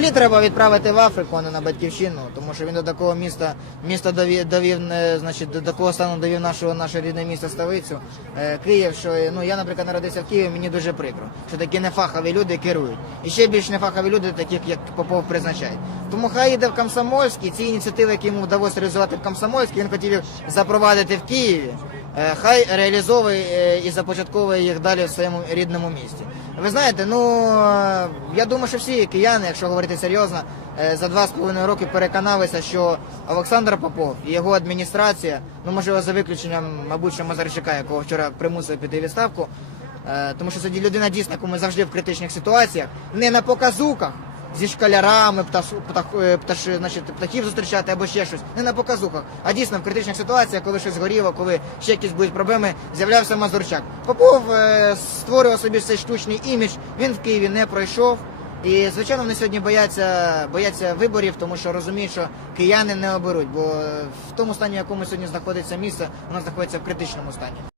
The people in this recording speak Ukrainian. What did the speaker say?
взагалі треба відправити в Африку, а не на батьківщину, тому що він до такого міста міста довів, довів е, значить, до такого стану довів нашого наше рідне місто столицю е, Київ. Що ну я, наприклад, народився в Києві. Мені дуже прикро, що такі нефахові люди керують. І ще більш нефахові люди, таких як Попов призначає. Тому хай йде в Комсомольськ, і ці ініціативи, які йому вдалося реалізувати в Комсомольськ, він хотів запровадити в Києві. Е, Хай реалізовує е, і започатковує їх далі в своєму рідному місті. Ви знаєте, ну е, я думаю, що всі кияни, якщо говорити серйозно, е, за два з половиною роки переконалися, що Олександр Попов і його адміністрація, ну можливо, за виключенням, мабуть, що Мазарчука, якого вчора примусили піти відставку, е, тому що це людина дійсно, яку ми завжди в критичних ситуаціях, не на показухах. Зі школярами пташ, птах, е, пташ, значить, птахів зустрічати або ще щось. Не на показухах, а дійсно в критичних ситуаціях, коли щось горіло, коли ще якісь будуть проблеми, з'являвся Мазурчак. Попов е, створював собі цей штучний імідж, він в Києві не пройшов. І звичайно вони сьогодні бояться, бояться виборів, тому що розуміють, що кияни не оберуть, бо в тому стані, в якому сьогодні знаходиться місце, воно знаходиться в критичному стані.